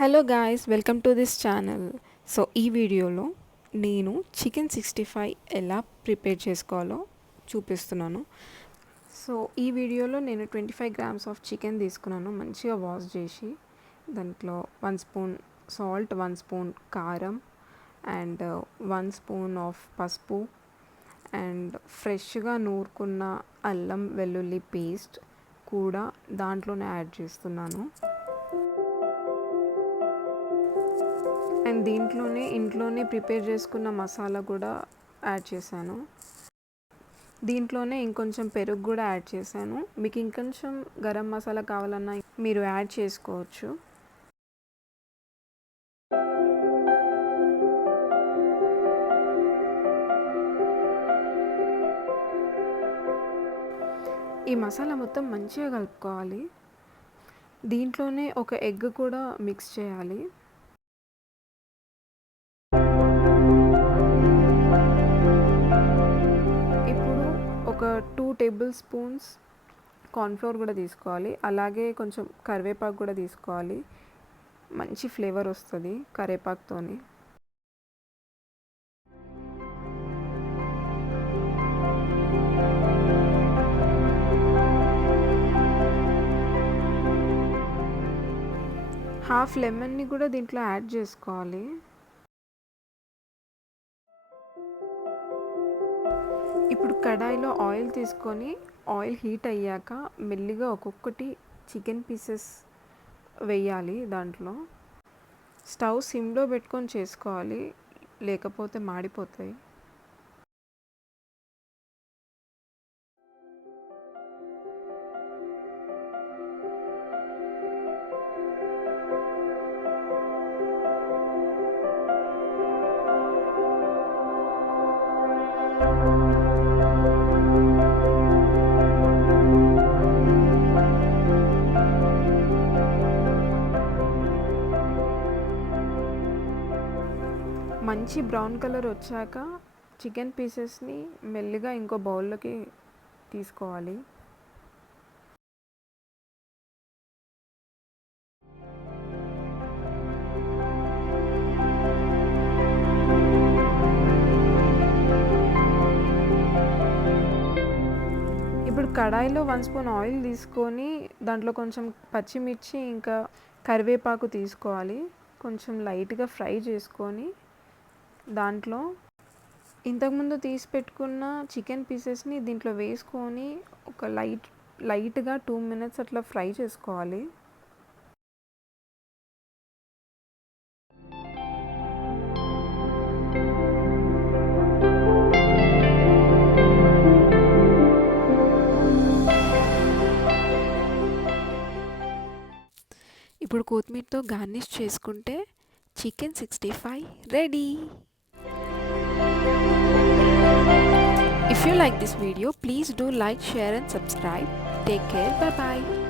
Hello guys, welcome to this channel. So ఈ వీడియోలో నేను చికెన్ 65 ఎలా ప్రిపేర్ చేసుకోవాలో చూపిస్తున్నాను. సో ఈ వీడియోలో నేను 25 గ్రామ్స్ ఆఫ్ చికెన్ తీసుకున్నాను. మంచిగా వాష్ చేసి దాంట్లో 1 స్పూన్ సాల్ట్, 1 స్పూన్ కారం అండ్ 1 స్పూన్ ఆఫ్ పసుపు అండ్ ఫ్రెష్గా నూరుకున్న అల్లం వెల్లుల్లి పేస్ట్ కూడా దాంట్లోనే యాడ్ చేస్తున్నాను. అండ్ దీంట్లోనే ఇంట్లోనే ప్రిపేర్ చేసుకున్న మసాలా కూడా యాడ్ చేశాను. దీంట్లోనే ఇంకొంచెం పెరుగు కూడా యాడ్ చేశాను. మీకు ఇంకొంచెం గరం మసాలా కావాలన్నా మీరు యాడ్ చేసుకోవచ్చు. ఈ మసాలా మొత్తం మంచిగా కలుపుకోవాలి. దీంట్లోనే ఒక ఎగ్ కూడా మిక్స్ చేయాలి. ఒక 2 టేబుల్ స్పూన్స్ కార్న్ఫ్లోర్ కూడా తీసుకోవాలి. అలాగే కొంచెం కరివేపాకు కూడా తీసుకోవాలి. మంచి ఫ్లేవర్ వస్తుంది కరివేపాకుతోని. హాఫ్ లెమన్ని కూడా దీంట్లో యాడ్ చేసుకోవాలి. ఇప్పుడు కడాయిలో ఆయిల్ తీసుకొని ఆయిల్ హీట్ అయ్యాక మెల్లిగా ఒక్కొక్కటి చికెన్ పీసెస్ వేయాలి. దాంట్లో స్టవ్ సిమ్లో పెట్టుకొని చేసుకోవాలి, లేకపోతే మాడిపోతాయి. మంచి బ్రౌన్ కలర్ వచ్చాక చికెన్ పీసెస్ని మెల్లిగా ఇంకో బౌల్లోకి తీసుకోవాలి. ఇప్పుడు కడాయిలో 1 స్పూన్ ఆయిల్ తీసుకొని దాంట్లో కొంచెం పచ్చిమిర్చి ఇంకా కరివేపాకు తీసుకోవాలి. కొంచెం లైట్గా ఫ్రై చేసుకొని దాంట్లో ఇంతకుముందు తీసి పెట్టుకున్న చికెన్ పీసెస్ని దీంట్లో వేసుకొని ఒక లైట్గా 2 మినిట్స్ అట్లా ఫ్రై చేసుకోవాలి. ఇప్పుడు కొత్తిమీరతో గార్నిష్ చేసుకుంటే chicken 65 ready. If you like this video, please do like, share and subscribe. Take care. Bye bye.